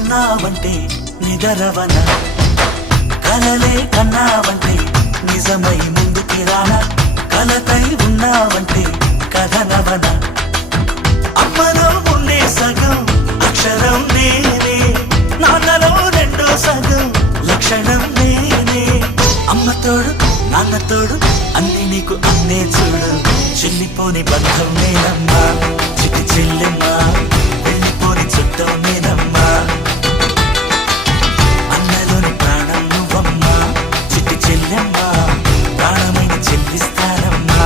ఉన్నావంటే నిదరవన కలలే కన్నావంటే నిజమై ముందుకి రానా కలతై ఉన్నావంటే కథనవన అమ్మలో ఉండే సగం అక్షరం నేనే నాన్నలో రెండో సగం లక్షణం నేనే అమ్మ తోడు నాన్న తోడు అన్ని నీకు అన్నే చూడు చెల్లిపోని బంధం నేనమ్మా చిటి చెల్లెమ్మా వెళ్ళిపోని చుట్టం నేనమ్మా అన్నలోని ప్రాణం నువ్వమ్మా చిటి చెల్లెమ్మా ప్రాణమైన చెల్లిస్తానమ్మా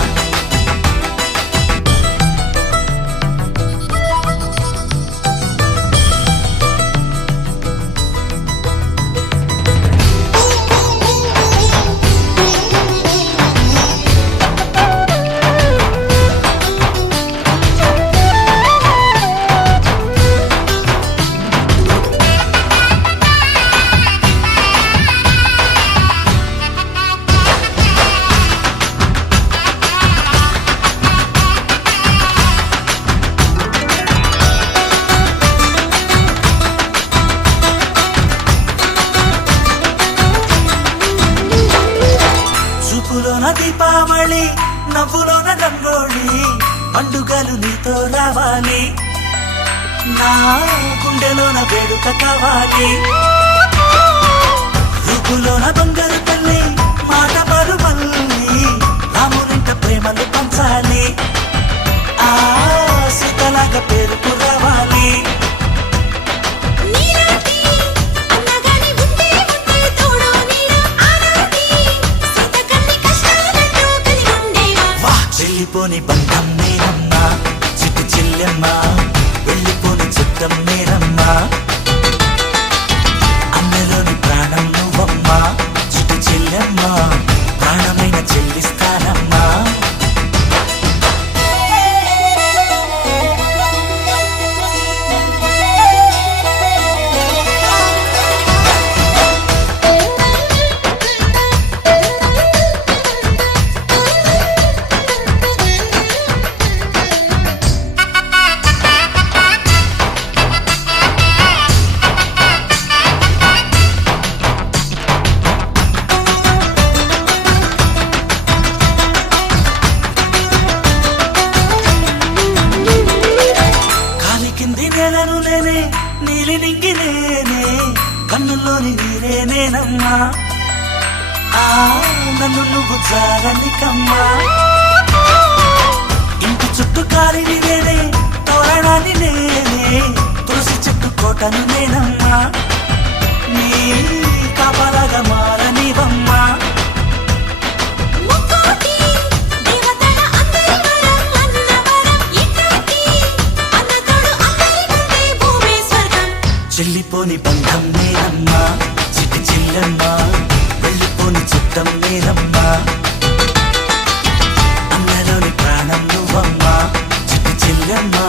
చూపులోన దీపావళి నవ్వులోన రంగోళి పండుగలు నీతో రావాలి నా గుండెలోన వేడుక కావాలి రూపులోన దొంగలు తల్లి మాట పరుమల్లి రామునింట ప్రేమలు పంచాలి ఆ సీతలాగా పేరుకు రావాలి వెళ్ళిపోని బంధం నేనమ్మా చిట్టి చెల్లెమ్మా వెళ్ళిపోని చుట్టం నేనమ్మా అన్నలోని ప్రాణం నువ్వమ్మా చిట్టి చెల్లెమ్మా ప్రాణమైన చెల్లిస్తానమ్మా నేలను నేనే నీలి నింగి నేనే కన్నుల్లోని నీరే నేనమ్మా ఆ నన్ను నువ్వు జారనికమ్మా ఇంటి చుట్టూ కాలిని నేనే తోరణాన్ని నేనే తులసి చెట్టు కోటను నేనమ్మా నీ కాపలాగా మారనివమ్మా చెల్లిపోని బంధం నేనమ్మా చిట్టి చెల్లెమ్మా వెళ్ళిపోని చుట్టం నేనమ్మా అన్నలోని ప్రాణం నువ్వమ్మా చిట్టి చెల్లెమ్మా